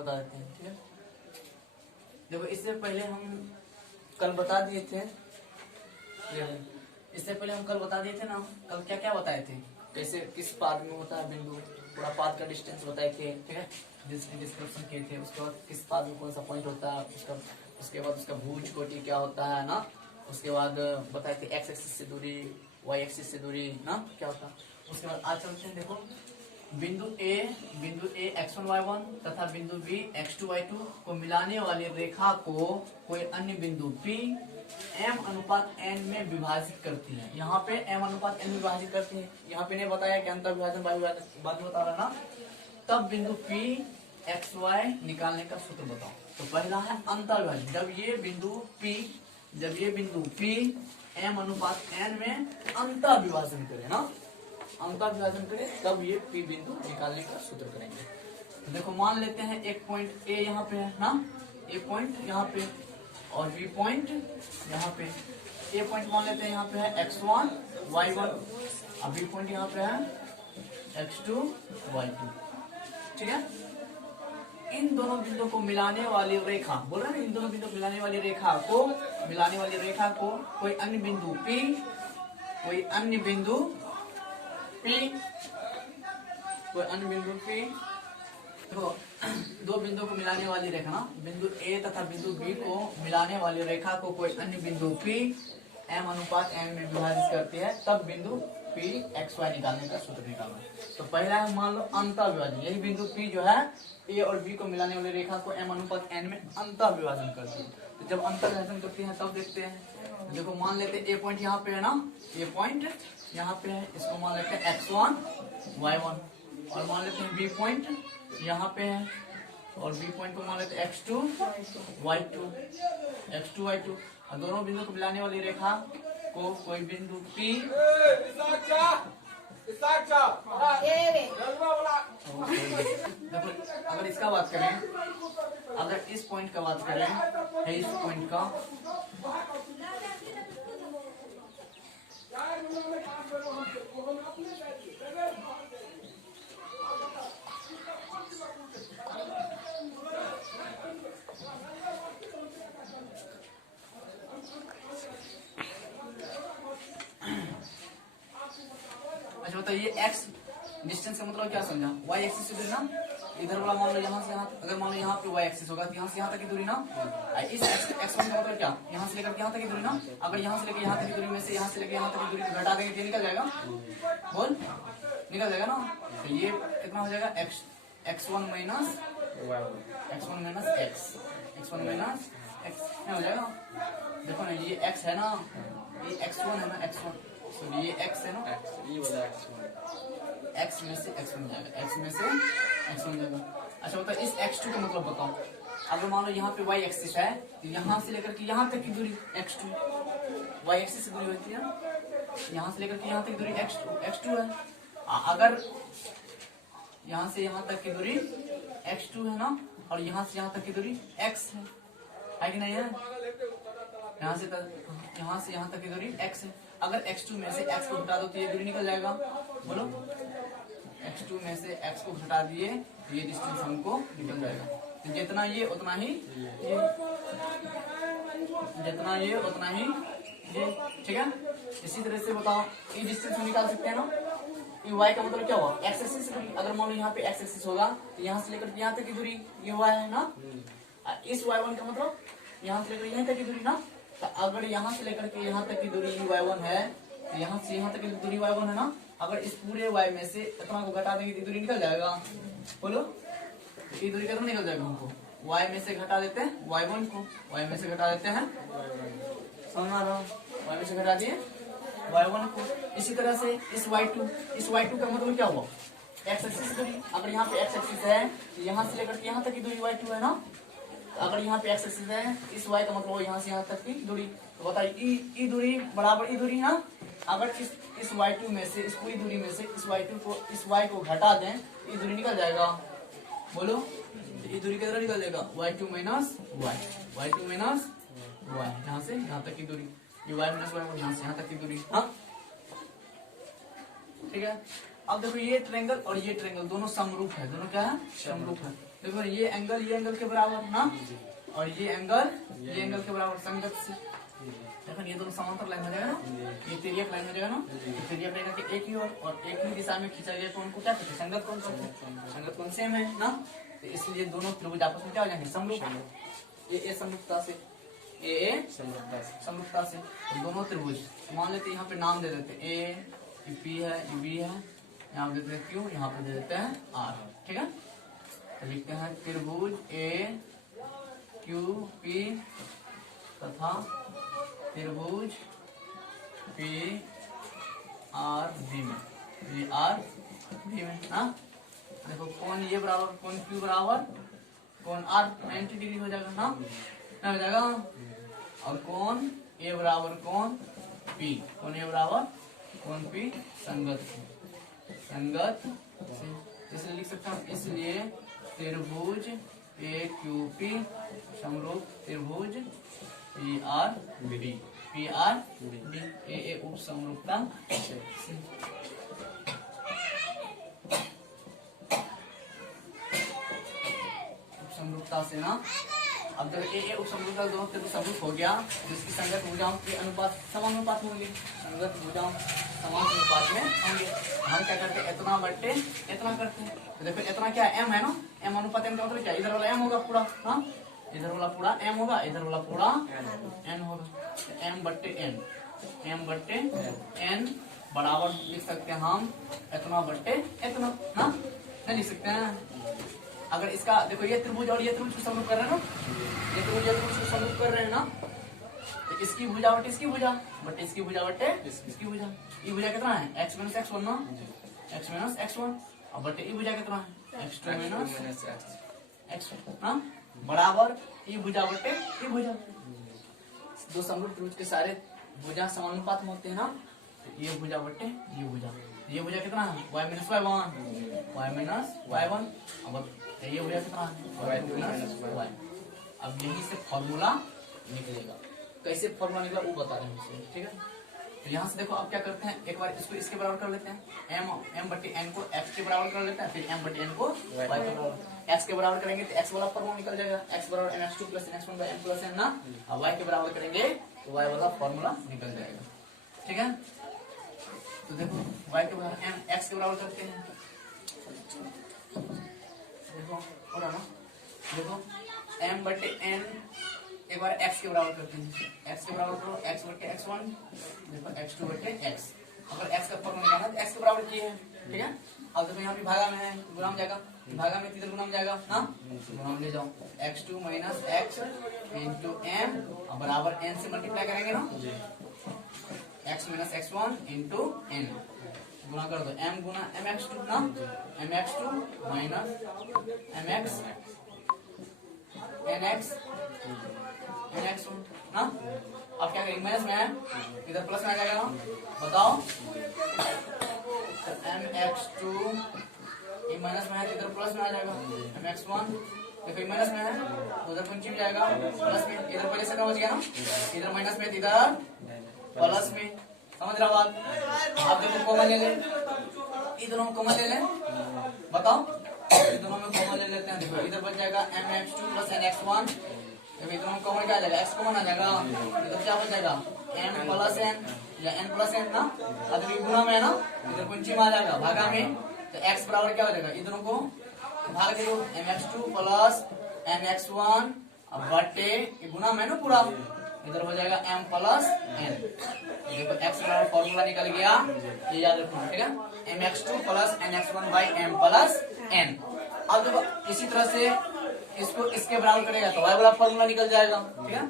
बता देते हैं। ठीक है, देखो इससे पहले हम कल बता दिए थे, इससे पहले हम कल बता दिए थे ना, कल क्या क्या बताए थे, कैसे किस पाद में होता है बिंदु, पूरा पाद का डिस्टेंस बताए थे। ठीक है, डिस्क्रिप्शन किए थे। उसके बाद किस पाद में कौन सा पॉइंट होता है, उसके बाद उसका भुज कोटि क्या होता है ना। उसके बाद बताए थे एक्स एक्सिस से दूरी, वाई एक्सिस से दूरी ना क्या होता है। उसके बाद आज चलते हैं, देखो बिंदु ए x1 y1 तथा बिंदु बी x2 y2 को मिलाने वाली रेखा को कोई अन्य बिंदु P m अनुपात n में विभाजित करती है। यहाँ पे m अनुपात n में विभाजित करती है। यहाँ पे नहीं बताया कि अंतर विभाजन बाद में बता रहा ना। तब बिंदु P x y निकालने का सूत्र बताओ। तो पहला है अंतर विभाजन। जब ये बिंदु P m अनुपात n में अंतर विभाजन करे ना, अंतर विभाजन करें, तब ये P बिंदु निकालने का सूत्र करेंगे। तो देखो मान लेते हैं एक पॉइंट A यहाँ पे है ना, A पॉइंट यहाँ पे और B पॉइंट यहाँ पे। A पॉइंट मान लेते हैं यहाँ पे है x1 y1 और B पॉइंट यहाँ पे है x2 y2। ठीक है, इन दोनों बिंदुओं को मिलाने वाली रेखा, बोल रहे हैं इन दोनों बिंदुओं को मिलाने वाली रेखा को कोई अन्य बिंदु P, तो दो बिंदुओं को मिलाने वाली रेखा ना, बिंदु A तथा बिंदु B को मिलाने वाली रेखा को कोई अन्य बिंदु P m अनुपात n में विभाजित करती है, तब बिंदु P x y निकालने का सूत्र निकालना। तो पहला है मान लो अंतर विभाजन। यही बिंदु P जो है A और B को मिलाने वाली रेखा को m अनुपात n में अंतर विभाजन करती है। तो जब अंतर विभाजन करती है तब देखते हैं। देखो मान लेते हैं A पॉइंट यहाँ पे है ना, A पॉइंट यहाँ पे है, इसको मान लेते हैं x1 y1 और मान लेते हैं B पॉइंट यहाँ पे है और B पॉइंट को मान लेते हैं x2 y2 और दोनों बिंदु को मिलाने वाली रेखा को कोई बिंदु P देखो अगर इसका बात करें, अगर इस पॉइंट का बात करें है, इस पॉइंट का अच्छा बताइए x डिस्टेंस का मतलब क्या समझा, y एक्सिस से दूरी ना, इधर वाला मान लो यहाँ से यहाँ, अगर मान लो यहाँ पे y एक्सिस होगा तो यहाँ से यहाँ तक की दूरी ना, इस x1 का मतलब क्या, यहाँ से लेकर यहाँ तक की दूरी ना। अगर यहाँ से लेकर यहाँ तक की दूरी में से यहाँ से लेकर यहाँ तक की दूरी घटा देंगे तो निकल जाएगा, बोल निकल जाएगा ना। तो ये कितना हो जाएगा x1 माइनस x क्या हो जाएगा। देखो ना ये x है ना, ये x1 है ना, x1 ये x है ना, x में से x1 जाएगा, x में से x1 जाएगा। अच्छा बताओ इस x2 का मतलब बताओ। अगर मान लो यहाँ पे y एक्सिस है तो यहाँ से लेकर के यहाँ तक की दूरी x2, y एक्सिस से दूरी होती है, यहाँ से लेकर के यहाँ तक की दूरी x2 है। अगर यहाँ से यहाँ तक की दूरी x2 है ना, और यहाँ से यहाँ तक की दूरी x है कि नहीं है, यहाँ से यहाँ तक की दूरी x है। अगर x2 में से x को घटा दो तो ये दूरी निकल जाएगा, बोलो x2 में से x को घटा दिए तो ये डिस्टेंस हमको निकल जाएगा। तो जितना ये उतना ही ये, जितना ये उतना ही ये। ठीक है, इसी तरह से बताओ ये डिस्टेंस हम निकाल सकते हैं ना। ये y का मतलब क्या हुआ, x एक्सिस से दूरी। अगर मान लो यहाँ पे x एक्सिस होगा तो यहाँ से लेकर यहाँ तक की दूरी ये y है ना। इस y1 का मतलब यहाँ से लेकर यहाँ तक की दूरी ना। तो अगर यहाँ से लेकर के यहाँ तक की दूरी y1 है तो यहाँ से यहाँ तक की दूरी y1 है ना। अगर इस पूरे y में से इतना को घटा देंगे तो दूरी निकल जाएगा, बोलो ये दूरी कितना निकल जाएगा हमको। y में से घटा देते हैं y1 को, y में से घटा देते हैं, समझ आ रहा, y में से घटा दिए y1 को। इसी तरह से इस y2 का मतलब क्या हुआ, x एक्सिस दूरी। अगर यहाँ पे x एक्सिस है तो यहाँ से लेकर यहाँ तक की दूरी y2 है ना। अगर यहाँ पे x एक्सिस है इस y का मतलब यहाँ से यहाँ तक की दूरी। तो बताइए ई दूरी बराबर ई दूरी ना। अगर इस y2 में से, इस पूरी दूरी में से इस y2 को, इस y को घटा दें ये दूरी निकल जाएगा, बोलो ये दूरी कितना निकल जाएगा, y2 माइनस y, यहाँ से यहाँ तक की दूरी, ये y माइनस y, यहाँ से यहाँ तक की दूरी। हाँ ठीक है। अब देखो ये ट्रायंगल और ये ट्रायंगल दोनों समरूप है, दोनों क्या है, समरूप है। देखो ये एंगल के बराबर ना, और ये एंगल के बराबर संगत से। देखो ये दोनों समांतर लाइन हो जाएगा ना, ये तिर्यक लाइन हो जाएगा ना, तिर्यक रेखा के एक ही और एक ही दिशा में खींचा गया कोण को क्या कहते हैं? संगत कोण कहते हैं। संगत कोण सेम है ना, तो इसलिए दोनों त्रिभुज आपस में क्या हो जाएंगे? समरूप। ए समरूपता से, ए समरूपता से दोनों त्रिभुज मान लेते हैं, यहाँ पे नाम दे देते हैं ए, पी है, बी है, यहाँ पे देते हैं क्यू, यहाँ पे दे देते हैं आर। ठीक है, तो लिखते हैं त्रिभुज ए क्यू पी तथा त्रिभुज पी आर बी में, बी आर बी में ना। देखो कौन ये बराबर कौन क्यू बराबर कौन आर 90 डिग्री हो जाएगा ना, क्या हो जाएगा? और कौन ए बराबर कौन पी, कौन ए बराबर कौन पी संगत से, इसलिए लिख सकता हूँ, इसलिए त्रिभुज ए क्यू पी समरूप त्रिभुज P R B, P R B, A उप समरूपता समरूपता से ना। अब जब ए उप समरूपता दोनों त्रिभुज समरूप हो गया, जिसकी संगत भुजाओं के अनुपात समानुपात होंगे, संगत भुजाओं समान अनुपात में होंगे। हम क्या करते हैं? इतना बट्टे इतना करते हैं। तो देखो इतना क्या है? एम है ना, एम अनुपात एम का मतलब क्या? इधर वाला एम होगा पूरा ना, इधर वाला पूरा एम होगा, इधर वाला पूरा एन होगा। एम बट्टे एन, एम बट्टे एन बराबर लिख सकते हैं हम इतना बट्टे इतना ना, नहीं लिख सकते हैं? अगर इसका देखो ये त्रिभुज और ये त्रिभुज को समरूप कर रहे हैं ना, ये त्रिभुज को समरूप कर रहे हैं ना, तो इसकी भुजा बटे इसकी भुजा बटे इसकी भुजा बटे इसकी भुजा। ई भुजा कितना है? x माइनस x1 ना, x माइनस x1, और बटे ई भुजा कितना है? x2 माइनस x ना, बराबर ई भुजा बटे ई भुजा। दो समरूप त्रिभुज के सारे भुजा समानुपात में होते हैं ना, तो ये भुजा बटे ये भुजा। ये भुजा कितना है? y minus y1, y minus y1, अब ये भुजा कितना है? y minus y। अब यही से फॉर्मूला निकलेगा। कैसे फॉर्मूला निकला वो बता रहे हैं, ठीक है। तो यहाँ से देखो अब क्या करते हैं, एक बार इसको इसके बराबर कर लेते हैं, m बटे n को x के बराबर कर लेते हैं, फिर m बटे n को y के बराबर। x के बराबर करेंगे तो x वाला फॉर्मूला निकल जाएगा, x बराबर mx2 plus n x1 m plus n ना, और y के बराबर करेंगे तो y वाला फॉर्मूला निकल जाएगा। ठीक है, तो देखो y के बराबर x के बराबर करते हैं, देखो हो रहा ना, देखो m बटे n एक बार x के बराबर करते हैं, x के बराबर करो, x बटे x1, देखो x2 बटे x। अगर x का फॉर्मूला निकालना है तो x के बराबर किए हैं, ठीक है। अब देखो यहाँ पे भागा में है, गुणा में जाएगा, भागा में इधर गुणा में जाएगा ना, गुणा में ले जाओ, x2 minus x into m बराबर n से मल्टीप्लाई करेंगे ना, x minus x1 into n, गुणा कर दो, m गुना mx2 ना, mx2 minus mx nx nx ना। अब क्या करेंगे? माइनस में है, इधर प्लस में आ जाएगा ना, बताओ, mx2 ये माइनस में है तो इधर प्लस में आ जाएगा, mx1 देखो माइनस में है उधर कुछ भी जाएगा प्लस में, इधर पहले से समझ गया ना, इधर माइनस में इधर प्लस में, समझ रहा बात। आप देखो कॉमन ले ले, इधर हम कॉमन ले लें, बताओ, दोनों में कॉमन ले लेते हैं, देखो इधर बच जाएगा mx2 प्लस nx1, इधर हम कॉमन क्या आ जाएगा? x कॉमन आ जाएगा, इधर क्या बच जाएगा? m प्लस n या n प्लस n ना, अगर गुणा में है ना, इधर कुंची में आ जाएगा भागा में, तो x बराबर क्या हो जाएगा? इधरों को भाग दे दो, mx2 प्लस nx1 बटे गुणा में ना पूरा, इधर हो जाएगा m प्लस n। देखो x बराबर फॉर्मूला निकल गया, ये याद रखना, ठीक है, mx2 plus nx1 by m plus n। अब देखो इसी तरह से इसको इसके बराबर करेगा तो y वाला फॉर्मूला निकल जाएगा, ठीक है,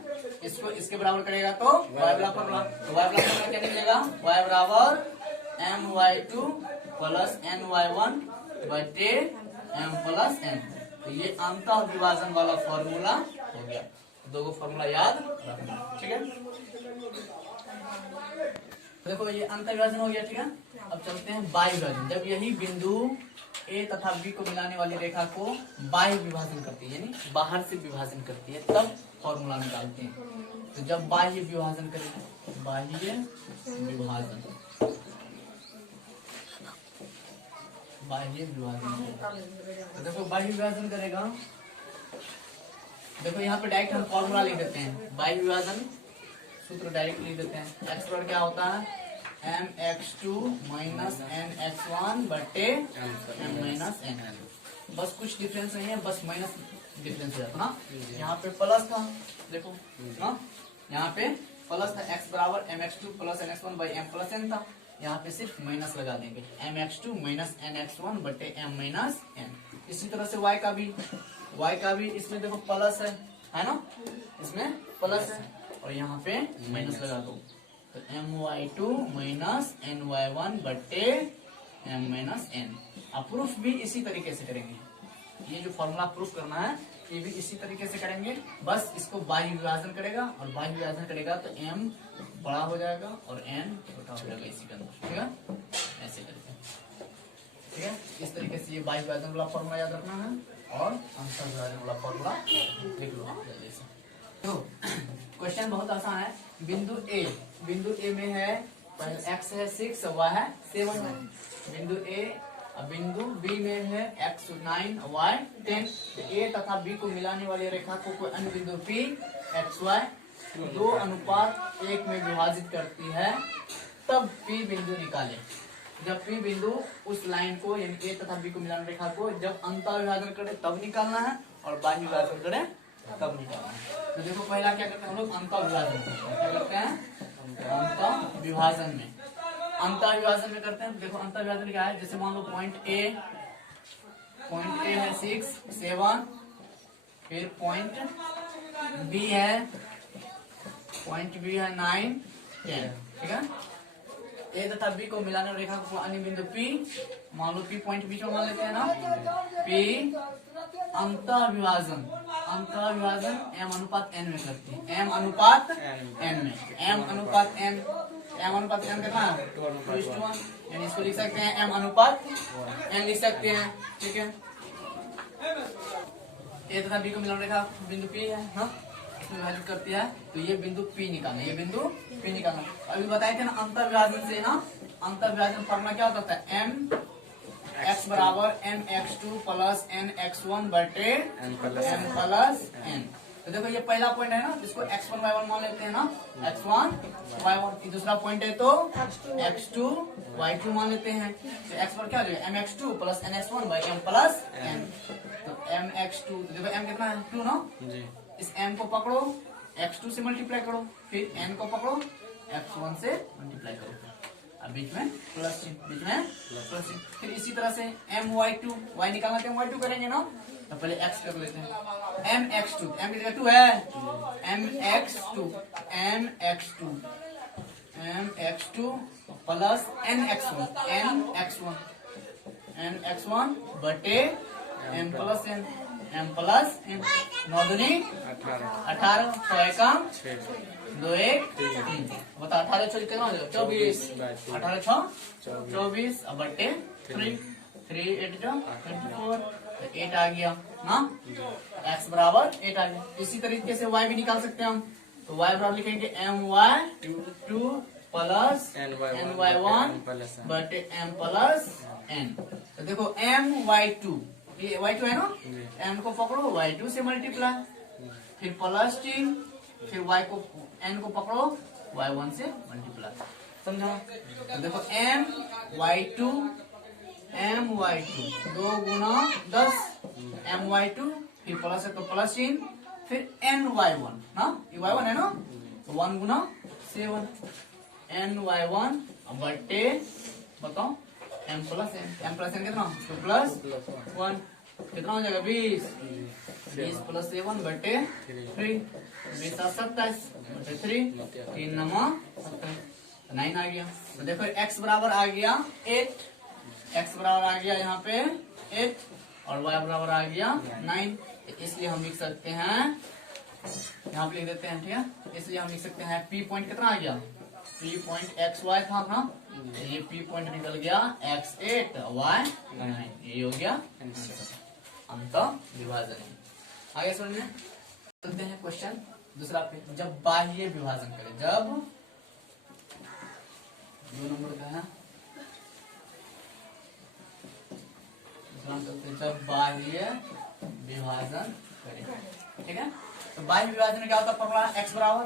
इसको इसके बराबर करेगा तो y वाला फॉर्मूला, तो y वाला फॉर्मूला क्या निकलेगा? y बराबर my2 प्लस ny1 बटे m प्लस n। तो ये अंतः विभाजन वाला फॉर्मूला हो गया, दो गो फॉर्मूला याद रखना, ठीक है। तो देखो ये अंतः विभाजन हो गया, ठीक है। अब चलते हैं बाह्य विभाजन। जब यही बिंदु ए तथा बी को मिलाने वाली रेखा को बाह्य विभाजन करती है, यानी बाहर से विभाजन करती है, तब फॉर्मूला निकालते हैं। तो जब बाह्य विभाजन करें, बाह्य विभाजन, बाह्य विभाजन। तो देखो बाह्य विभाजन करेगा, देखो यहाँ पे डायरेक्ट हम फॉर्मूला लिख देते हैं, बाह्य विभाजन सूत्र डायरेक्ट लिख देते हैं। एक्स पर क्या होता है, mx2 माइनस nx1 बटे m माइनस n। बस कुछ डिफरेंस नहीं है, बस माइनस डिफरेंस हो जाता ना। यहाँ पे प्लस था, देखो ना, यहाँ पे प्लस था, x बराबर mx2 plus nx1 by m plus n था। यहाँ पे सिर्फ माइनस लगा देंगे, mx2 माइनस nx1 बटे m माइनस n। इसी तरह से y का भी इसमें देखो प्लस है ना, इसमें प्लस है और यहाँ पे माइनस लगा दो, तो my2 माइनस ny1 बटे m माइनस n। अब प्रूफ भी इसी तरीके से करेंगे, ये जो फॉर्मूला प्रूफ करना है ये भी इसी तरीके से करेंगे, बस इसको बाह्य विभाजन करेगा और बाह्य विभाजन करेगा तो m बड़ा हो जाएगा और n छोटा हो जाएगा इसी के अंदर, ठीक है, ऐसे करके, ठीक है। इस तरीके से ये बाह्य विभाजन वाला फॉर्मूला याद रखना है और अंतर विभाजन वाला फॉर्मूला लिख लो जल्दी से। तो क्वेश्चन बहुत आसान है। बिंदु ए में है x है 6, y है 7 है। बिंदु ए, बिंदु बी में है x 9, y 10। ए तथा बी को मिलाने वाली रेखा को कोई अन्य बिंदु P x y 2:1 में विभाजित करती है, तब P बिंदु निकाले। जब P बिंदु उस लाइन को यानी ए तथा बी को मिलाने रेखा को जब अंतर विभाजन करे तब निकालना है और बाह्य विभाजन करे तब निकालना है। तो देखो पहला क्या करते हैं हम लोग, अंतर विभाजन क्या करते हैं, अंतर विभाजन में करते हैं। देखो अंतर विभाजन क्या है, जैसे मान लो पॉइंट ए है 6, 7, फिर पॉइंट बी है 9, 10, ठीक है। ए तथा बी को मिलाने रेखा को अन्य बिंदु P, मान लो P पॉइंट बीच में मान लेते हैं ना, P अंतर विभाजन m अनुपात n में करती है, m अनुपात n कितना है 2:1, यानी इसको लिख सकते हैं m अनुपात n लिख सकते हैं, ठीक है। ए तथा बी को मिलाने रेखा बिंदु P है हाँ, विभाजित करती है, तो ये बिंदु P निकालना। अभी बताए थे ना अंतर विभाजन से ना, अंतर विभाजन फॉर्मूला क्या होता है, m x बराबर mx2 प्लस nx1 बटे m प्लस n। तो देखो ये पहला पॉइंट है ना, इसको x1 y1 मान लेते हैं ना, x1 y1। दूसरा पॉइंट है तो x2 y2 मान लेते हैं, तो x पर क्या हो जाएगा mx2 plus nx1 by m plus n। तो mx2, तो देखो m कितना है 2 ना, इस m को पकड़ो x2 से मल्टीप्लाई करो, फिर n को पकड़ो x1 से मल्टीप्लाई करो, अब बीच में प्लस चिन्ह, फिर इसी तरह से my2 y निकालना तो my2 करेंगे ना, तो पहले x कर लेते हैं, mx2 m की जगह 2 है, mx2 प्लस nx1 बटे m प्लस n 9 दूनी 18, 6 2 1 3, बता 18 6 कितना हो जाएगा 24, 18 6 24 अब बटे 3 8 24, 8 आ गया ना, x बराबर 8 आ गया। इसी तरीके से y भी निकाल सकते हैं हम, तो y बराबर लिखेंगे my2 प्लस ny1 बटे m प्लस n। तो देखो my2, ये y2 है ना, m को पकड़ो y2 से मल्टीप्लाई, फिर प्लस चिन्ह, फिर y को n को पकड़ो y1 से मल्टीप्लाई, समझो। तो देखो my2 2 गुना 10 my2, फिर प्लस है तो प्लस चिन्ह, फिर ny1 ना, ये y1 है ना, तो 1 गुना 7 ny1 बटे बताओ m प्लस n कितना, तो प्लस 1 कितना हो जाएगा 20 प्लस 7 बटे 3, 20 27 बटे 3, 3 9 27, 9 आ गया। तो देखो x बराबर आ गया 8, x बराबर आ गया यहाँ पे 8 और y बराबर आ गया 9, इसलिए हम लिख सकते हैं, यहाँ पे लिख देते हैं, ठीक है। इसलिए हम लिख सकते हैं P पॉइंट कितना आ गया, P पॉइंट XY था ना, ये P पॉइंट निकल गया x8 y 9, ये हो गया अंतर विभाजन। आगे सुनिए, चलते हैं क्वेश्चन दूसरा पे। जब बाह्य विभाजन करें, जब 2 नंबर का है, जब बाह्य विभाजन करें, ठीक है। तो बाह्य विभाजन में क्या होता है फॉर्मूला, x बराबर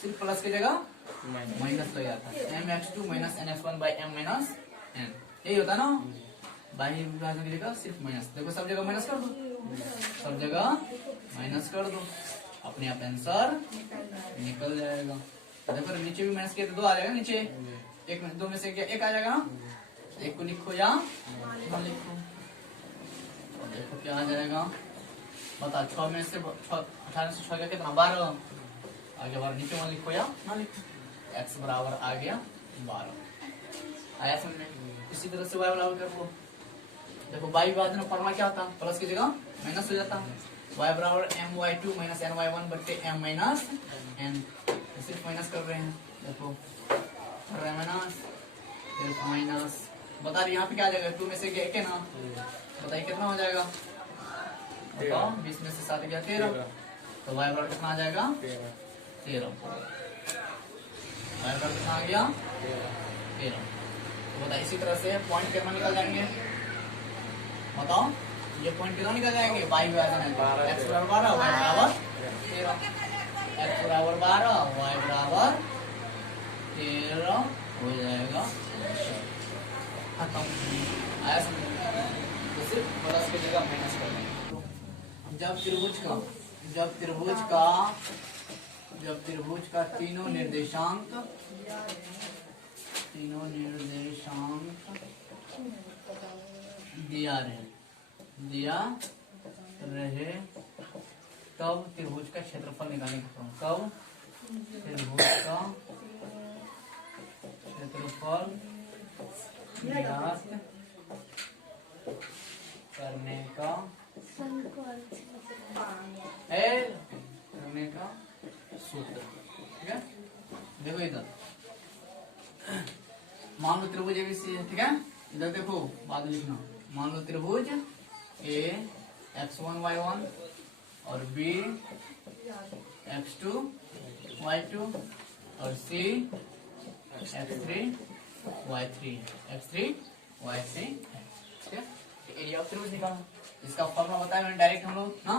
सिर्फ प्लस की जगह माइनस हो जाता है, mx2 minus nx1 by m minus n, यही होता है ना। बाह्य विभाजन की जगह सिर्फ माइनस, देखो सब जगह माइनस कर दो, सब जगह माइनस कर दो, अपने आप आंसर निकल जाएगा। देखो नीचे भी माइनस किया तो 2 आ जाएगा नीचे, एक में 2 में से क्या 1 आ जाएगा ना, एक को लिखो या ना लिखो, देखो क्या आ जाएगा, बता 6 में से 18 से 6 गया कितना 12, आगे 12 नीचे 1 लिखो या ना लिखो, x बराबर आ गया 12, आया समझ में। इसी तरह से y बराबर कर लो, देखो y विभाजन फॉर्मूला क्या होता, प्लस की जगह माइनस हो जाता, y बराबर my2 माइनस ny1 बट्टे m माइनस n, सिर्फ माइनस कर रहे हैं, देखो कर रहे हैं माइनस, सिर्फ माइनस, बता रही यहाँ पे क्या आ जाएगा 2 में से 1 है ना, बताइए कितना हो जाएगा, बताओ 20 में से 7 गया 13, तो y बराबर कितना आ जाएगा 13, y बराबर कितना आ गया 13। तो बताइए इसी तरह से पॉइंट कितना निकल जाएंगे, बताओ ये पॉइंट कितना निकल जाएंगे, y विभाजन है x बराबर 12 y बराबर 13, x बराबर 12 y बराबर 13 हो जाएगा खत्म। आया समझ, तो सिर्फ प्लस की जगह माइनस कर देंगे। जब त्रिभुज का तीनों निर्देशांक दिया रहे तब त्रिभुज का क्षेत्रफल निकालने का, कब त्रिभुज का क्षेत्रफल ज्ञात करने का सूत्र, ठीक है। देखो इधर मान लो त्रिभुज एबीसी है, ठीक है, इधर देखो बाद में लिखना, मान लो त्रिभुज ए x1 y1 और b x2 y2 और c x3 y3 ठीक है। एरिया ऑफ त्रिभुज निकालना, इसका फॉर्मूला बताया मैंने डायरेक्ट हम लोग ना,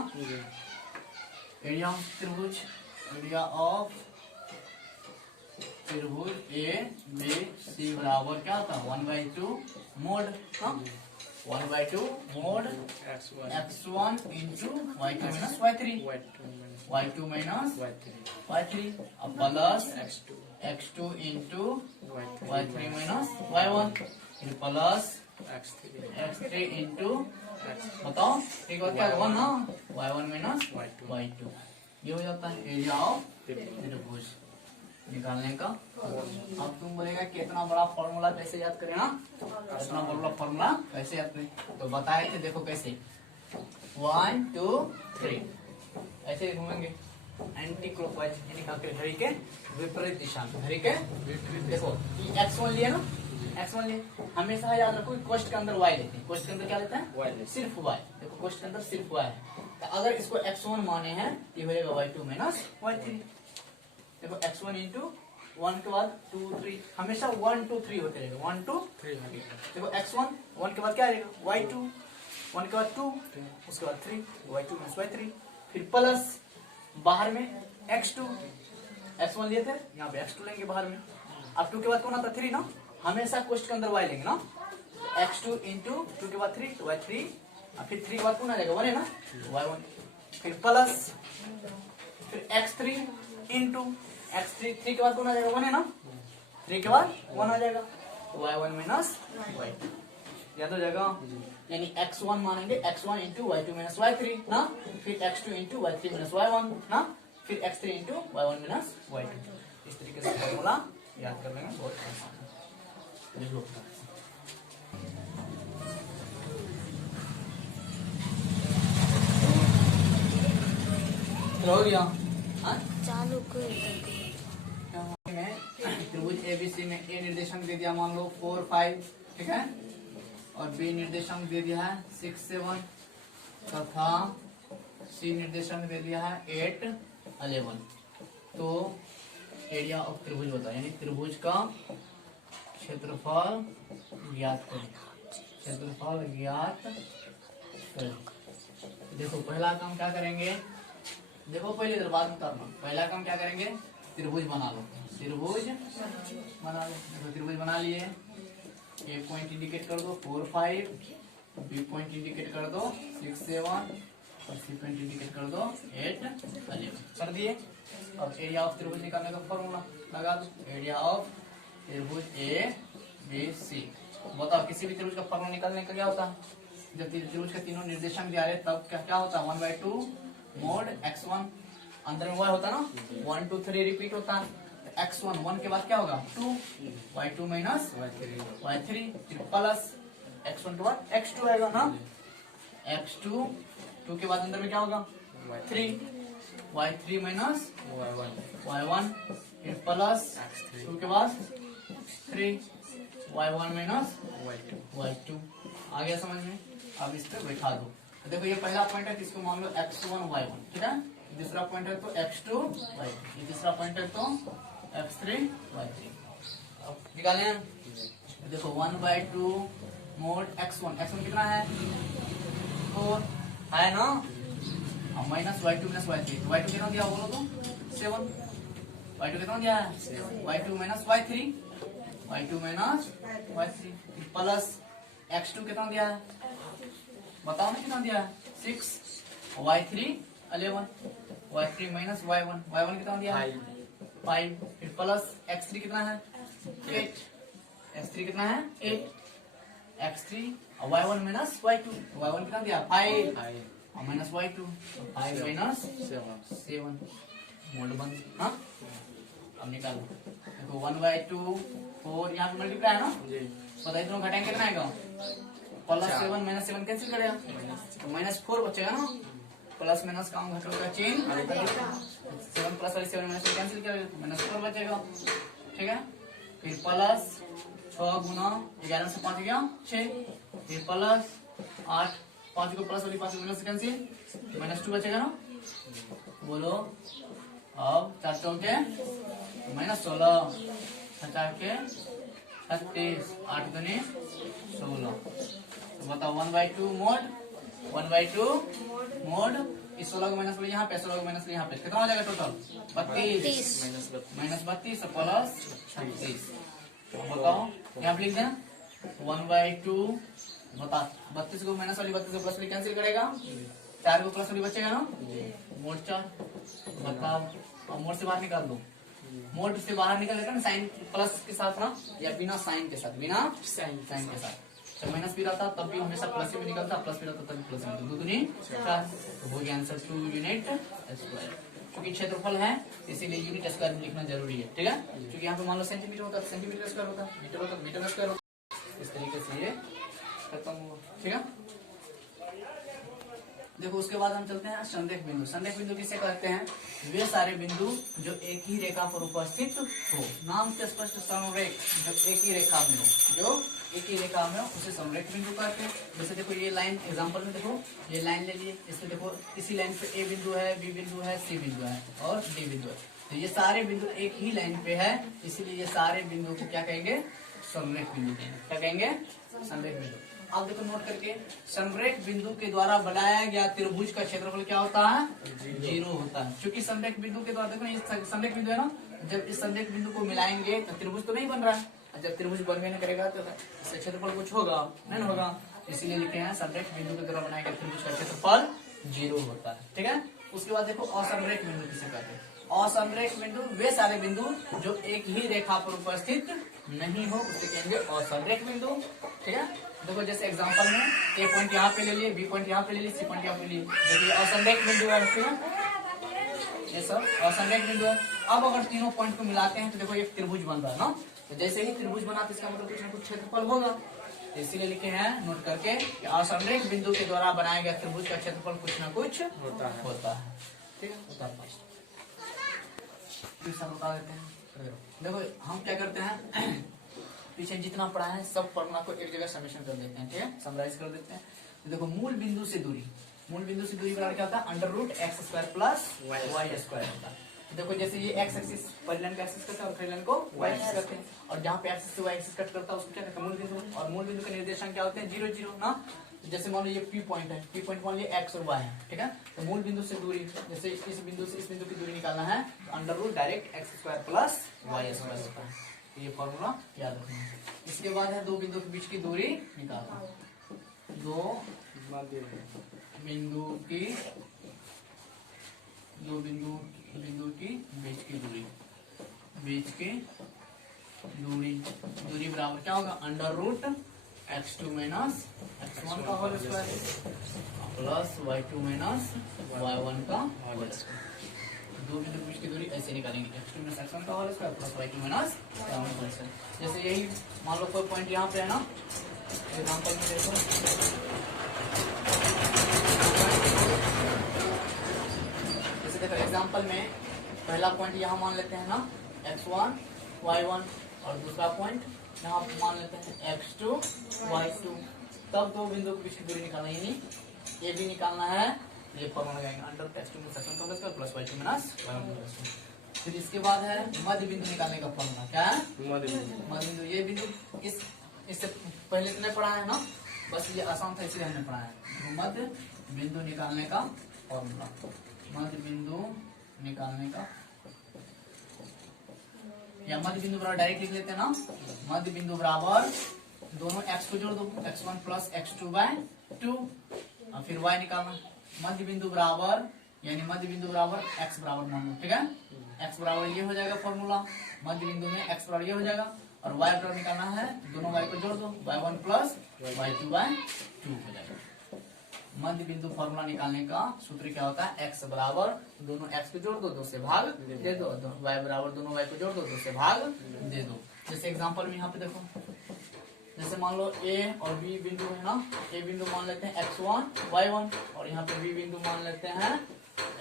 एरिया ऑफ त्रिभुज, एरिया ऑफ त्रिभुज ए बी सी बराबर क्या होता है 1/2 mode 1/2 mode x1 into y2 minus y3 minus y3 अब plus x2 into y3 minus y1 फिर प्लस x3 इंटू बताओ ठीक है क्या 1 ना y1 माइनस y2, ये हो जाता है एरिया ऑफ त्रिभुज निकालने का। अब तुम बोलेगा कि इतना बड़ा फॉर्मूला कैसे याद करें ना, इतना बड़ा फॉर्मूला कैसे याद करें, तो बताए थे देखो कैसे 1 2 3 ऐसे घूमेंगे एंटी क्लॉकवाइज, यानी घड़ी के विपरीत दिशा में, घड़ी के देखो x1 लिए ना, x1 लिए, हमेशा याद रखो क्वेश्चन के अंदर y लेते हैं, क्वेश्चन के अंदर क्या लेते हैं सिर्फ y, देखो क्वेश्चन के अंदर सिर्फ y है, तो अगर इसको x1 माने हैं ये हो जाएगा y2 माइनस y3, देखो x1 इंटू 1 के बाद 2 3 हमेशा 1 2 3 होते रहेगा 1 2 3, देखो x1 1 के बाद क्या आएगा y2 1 के बाद 2 उसके बाद 3 y2 माइनस y3, फिर प्लस बाहर में x2 x1 लिए थे यहाँ पे x2 लेंगे बाहर में, अब 2 के बाद कौन आता 3 ना, हमेशा क्वेश्चन के अंदर y लेंगे ना, x2 इंटू 2 के बाद 3 तो y3, फिर 3 के बाद कौन आ जाएगा 1 है ना y1, फिर प्लस फिर x3 इंटू x3 3 के बाद कौन आ जाएगा 1 है ना, 3 के बाद 1 आ जाएगा y1 माइनस y2, याद हो जाएगा, यानी x1 मानेंगे x1 into y2 minus y3 ना, फिर x2 into y3 minus y1 ना, फिर x3 into y1 minus y2, इस तरीके से फॉर्मूला याद कर लेंगे, बहुत आसान है, लिख लो। हो गया चालू त्रिभुज एबीसी में ए निर्देशांक दे दिया मान लो 4 5, ठीक है, और बी निर्देशांक दे दिया है 6 7 तथा सी निर्देशांक दे दिया है 8 11, तो एरिया ऑफ त्रिभुज बताओ, यानी त्रिभुज का क्षेत्रफल ज्ञात करें, क्षेत्रफल ज्ञात देखो पहला काम क्या करेंगे, देखो पहले इधर बाद में करना। पहला काम क्या करेंगे, त्रिभुज बना लो, त्रिभुज बना लो। देखो त्रिभुज बना लिए, ए पॉइंट इंडिकेट कर दो 4 5, बी पॉइंट इंडिकेट कर दो 6 7 और सी पॉइंट इंडिकेट कर दो 8 11 कर दिए। अब एरिया ऑफ त्रिभुज निकालने का फॉर्मूला लगा दो, एरिया ऑफ त्रिभुज ए बी सी। बताओ किसी भी त्रिभुज का फॉर्मूला निकालने का क्या होता है, जब त्रिभुज के तीनों निर्देशांक दिया रहे तब क्या क्या होता है, 1/2 मोड x1, अंदर में y होता है ना, 1 2 3 रिपीट होता है। x1 1 के बाद क्या होगा 2, y2 minus y3 plus x1 के बाद x2 आएगा ना, x2 2 के बाद अंदर में क्या होगा 3, y3 माइनस y1 फिर प्लस 2 के बाद 3, y1 माइनस y2। आ गया समझ में। अब इस पे बैठा दो। तो देखो ये पहला पॉइंट है, किसको मान लो x1 y1, ठीक है। दूसरा पॉइंट है तो x2 y2, ये तीसरा पॉइंट है तो x3 y3। अब निकाले हैं, देखो 1/2 मोड x1 कितना है 4 है ना, अब minus y2 minus y3, y2 कितना दिया बोलो तो 7, y2 कितना दिया है y2 minus y3 plus x2 कितना दिया है बताओ ना, कितना दिया है 6, y3 11, y3 माइनस y1 कितना दिया है 5, फिर प्लस x3 कितना है 8, x3 कितना है 8, x3 y1 माइनस y2 कितना दिया 5 माइनस y2, 5 माइनस 7 मोड बन। हाँ अब निकालो, देखो 1/2 4 यहाँ पे मल्टीप्लाई है ना, बताइए दोनों घटाएंगे कितना आएगा, प्लस 7 माइनस 7 कैंसिल करेगा तो -4 बचेगा ना, प्लस माइनस काम घटों का चेन 7 प्लस वाली 7 माइनस कैंसिल करेगा -4 बचेगा, ठीक है। फिर प्लस 6 गुना 11 से 5 गया 6, फिर प्लस 8 5 को प्लस वाली 5 माइनस कैंसिल -2 बचेगा ना, बोलो अब 4 चौके -16, 6 4 के 36, 8 दूनी 16। तो बताओ 1/2 मोड इस 16 को माइनस लो यहाँ पे, 16 को माइनस लो यहाँ पे, कितना हो जाएगा टोटल 32 माइनस 32 प्लस 36। बताओ यहाँ पे लिख देना 1/2, बता 32 को माइनस वाली 32 को प्लस वाली कैंसिल करेगा, 4 को प्लस वाली बचेगा ना, मोड 4। बताओ मोड से बाहर निकाल दो, मोड से बाहर निकलेगा ना साइन प्लस के साथ ना, या बिना साइन के साथ, बिना साइन के साथ। जब माइनस भी रहता तब भी हमेशा प्लस में निकलता, प्लस भी रहता तब भी प्लस में, 2 दूनी 4। तो हो गया आंसर 2 यूनिट स्क्वायर। क्योंकि क्षेत्रफल है इसीलिए यूनिट स्क्वायर में लिखना जरूरी है, ठीक है। क्योंकि यहाँ पे मान लो सेंटीमीटर होता है सेंटीमीटर स्क्वायर होता है, मीटर होता है मीटर स्क्वायर होता है, इस तरीके से ये खत्म हुआ, ठीक है। देखो उसके बाद हम चलते हैं संरेख बिंदु। संरेख बिंदु किसे कहते हैं, वे सारे बिंदु जो एक ही रेखा पर उपस्थित हो, नाम से स्पष्ट संरेख, जो एक ही रेखा में हो, जो एक ही रेखा में हो उसे संरेख बिंदु कहते हैं। जैसे देखो ये लाइन एग्जांपल में देखो, ये लाइन ले लिए, इसमें देखो इसी लाइन पे ए बिंदु है, बी बिंदु है, सी बिंदु है और डी बिंदु है, तो ये सारे बिंदु एक ही लाइन पे है, इसीलिए ये सारे बिंदु को क्या कहेंगे, संरेख बिंदु कहेंगे। क्या कहेंगे, संरेख बिंदु। आप देखो नोट करके, संरेख बिंदु के द्वारा बनाया गया त्रिभुज का क्षेत्रफल क्या होता है, 0 होता है। क्योंकि संरेख बिंदु के द्वारा देखो ये संरेख बिंदु है ना, जब इस संरेख बिंदु को मिलाएंगे तो त्रिभुज तो नहीं बन रहा है, जब त्रिभुज बनवे नहीं करेगा तो इससे क्षेत्रफल कुछ होगा नहीं होगा, इसीलिए लिखे हैं संरेख बिंदु के द्वारा बनाया गया त्रिभुज का क्षेत्रफल 0 होता है, ठीक है। उसके बाद देखो असंरेख बिंदु किसे कहते हैं, असंरेख बिंदु वे सारे बिंदु जो एक ही रेखा पर उपस्थित नहीं हो उसे कहेंगे असंरेख बिंदु, ठीक है। देखो जैसे एग्जांपल में ए पॉइंट यहाँ पे ले लिए, बी पॉइंट यहाँ पे ले लिए, सी पॉइंट यहाँ पे ले लिए, देखिए असंरेख बिंदु है, ठीक है, ये सब असंरेख बिंदु है। अब अगर तीनों पॉइंट को मिलाते हैं तो देखो एक त्रिभुज बन रहा है ना, तो जैसे ही त्रिभुज बना तो इसका मतलब कुछ ना कुछ क्षेत्रफल होगा, इसीलिए लिखे हैं नोट करके कि असंरेख बिंदु के द्वारा बनाया गया त्रिभुज का क्षेत्रफल कुछ ना कुछ होता है, ठीक है। बता देते हैं, देखो हम क्या करते हैं पीछे जितना पढ़ा है सब फॉर्मूला को एक जगह समेशन कर देते हैं, ठीक है, समराइज कर देते हैं। तो देखो मूल बिंदु से दूरी, मूल बिंदु से दूरी बराबर क्या होता है, √x² प्लस y² होता है। तो देखो जैसे ये x एक्सिस पहले लाइन का एक्सिस करता है और फिर लाइन को y एक्सिस करते हैं, और जहाँ पे एक्सिस से y एक्सिस कट करता है उसको क्या कहते हैं, मूल बिंदु। और मूल बिंदु के निर्देशांक क्या होते हैं, 0 0 ना, जैसे मान लो ये P पॉइंट है, P पॉइंट मान लीजिए x और y है, ठीक है। तो मूल बिंदु से दूरी, जैसे इस बिंदु से इस बिंदु की दूरी निकालना है, तो under root direct x square plus y square होता है। तो ये फॉर्मूला याद रखना है। इसके बाद है दो बिंदु के बीच की दूरी निकालना। दो बिंदु की बीच की दूरी बराबर क्या होगा, under root x2 minus x1 का whole square plus y2 minus y1 का होल स्क्वायर। दो बिंदु के बीच की दूरी ऐसे निकालेंगे, x2 माइनस x1 का whole square plus y2 minus y1 का होल स्क्वायर। जैसे यही मान लो कोई पॉइंट यहाँ पे है ना, एग्जांपल में देखो, जैसे देखो एग्जांपल में पहला पॉइंट यहाँ मान लेते हैं ना x1 y1, और दूसरा पॉइंट यहाँ मान लेते हैं x2 y2। तब दो बिंदु के बीच की दूरी निकालना, यानी ये भी निकालना है, ये फॉर्मूला लगाएंगे अंडर x2 माइनस x1 का whole square plus y2 minus y1 का होल स्क्वायर। फिर इसके बाद है मध्य बिंदु निकालने का फॉर्मूला, क्या है मध्य बिंदु। ये बिंदु इससे पहले तो नहीं पढ़ा है ना, बस ये आसान था इसलिए हमने पढ़ा है। तो मध्य बिंदु निकालने का फॉर्मूला, मध्य बिंदु निकालने का, या मध्य बिंदु बराबर डायरेक्ट लिख लेते हैं ना, मध्य बिंदु बराबर दोनों x को जोड़ दो, x1 प्लस x2 बाय 2, और फिर y निकालना। मध्य बिंदु बराबर यानी मध्य बिंदु बराबर x बराबर मान लो, ठीक है। x बराबर ये हो जाएगा फॉर्मूला, मध्य बिंदु में x बराबर ये हो जाएगा, और y बराबर निकालना है, दोनों y को जोड़ दो, y1 प्लस y2 बाय 2 हो जाएगा। मध्य बिंदु फॉर्मूला निकालने का सूत्र क्या होता है, x बराबर दोनों x को जोड़ दो, 2 से भाग दे दो, y बराबर दोनों y को जोड़ दो, 2 से भाग दे दो। जैसे एग्जांपल में यहाँ पे देखो, जैसे मान लो a और b बिंदु है ना, a बिंदु मान लेते हैं x1 y1, और यहाँ पे b बिंदु मान लेते हैं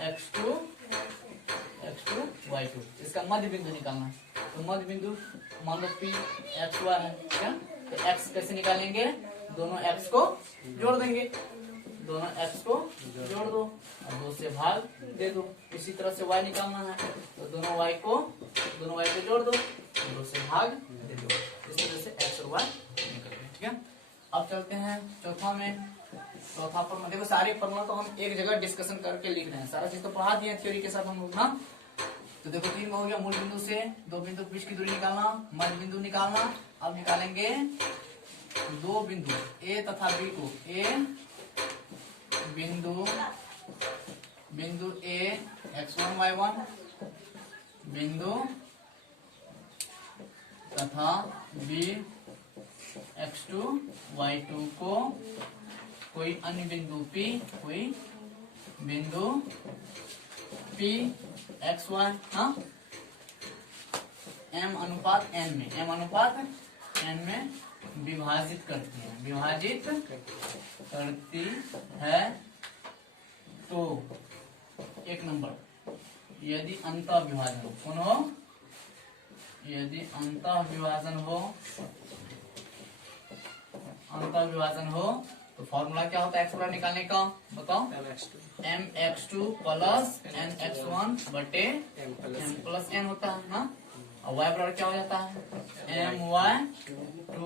x2 y2। इसका मध्य बिंदु निकालना है, तो मध्य बिंदु मान लो p x y है, ठीक है। तो x कैसे निकालेंगे, दोनों x को जोड़ देंगे, दोनों x को जोड़ दो और 2 से भाग दे दो। इसी तरह से y निकालना है, तो दोनों y को जोड़ दो, 2 से भाग दे दो। इस तरह से x और y निकल गए, ठीक है। अब चलते हैं चौथा में। चौथा फॉर्मूला देखो, सारे फॉर्मूला तो हम एक जगह डिस्कशन करके लिख रहे हैं, सारा चीज तो पढ़ा दिए थ्योरी के साथ हम लोग ना। तो देखो 3 हो गया, मूल बिंदु से दो बिंदु के बीच की दूरी निकालना, मध्य बिंदु निकालना। अब निकालेंगे दो बिंदु a तथा b को, बिंदु a x1 y1 बिंदु तथा b x2 y2 को कोई अन्य बिंदु p xy m अनुपात n में विभाजित करती है। तो एक नंबर, यदि अंतः विभाजन हो, कौन हो, यदि अंतः विभाजन हो तो फॉर्मूला क्या होता है x बराबर निकालने का, बताओ, mx2 प्लस nx1 बटे m प्लस n होता है ना, और y बराबर क्या हो जाता है, my2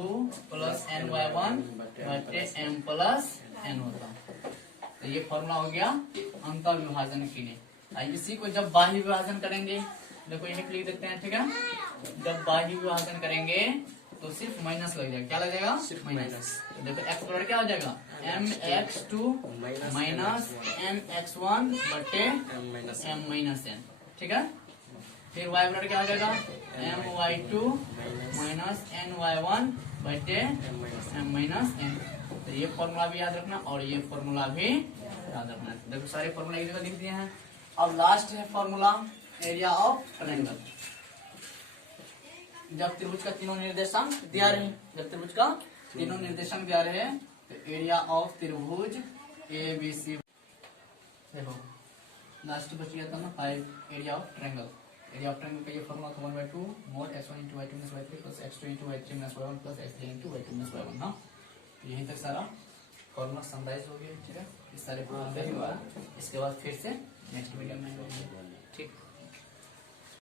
प्लस ny1 बटे m प्लस n होता है। तो ये फॉर्मूला हो गया अंतः विभाजन के लिए। इसी को जब बाह्य विभाजन करेंगे, देखो यही लिख देते हैं, ठीक है। जब बाह्य विभाजन करेंगे तो सिर्फ माइनस लग जाएगा, क्या लग जाएगा, सिर्फ माइनस। तो देखो x बराबर क्या हो जाएगा, mx2 माइनस mx1 बटे m माइनस n, ठीक है। फिर y बराबर क्या हो जाएगा, my2 माइनस ny1 बटे m माइनस n। तो ये फॉर्मूला भी याद रखना और ये फॉर्मूला भी याद रखना। देखो सारे फॉर्मूला एक जगह लिख दिए हैं। अब लास्ट है फॉर्मूला एरिया ऑफ ट्रायंगल। जब त्रिभुज का तीनों निर्देशांक दिया रहे, तो एरिया ऑफ त्रिभुज ABC, देखो लास्ट बच गया था ना 5, area of triangle. Area of triangle का ये formula 1/2 mod x1 * y2 - y3 plus x2 * y3 - y1 plus x3 * y2 - y1 ना। यहीं तक सारा फॉर्मूला समराइज हो गया, ठीक है। इस सारे फॉर्मूला इसके बाद फिर से नेक्स्ट वीडियो में ठीक।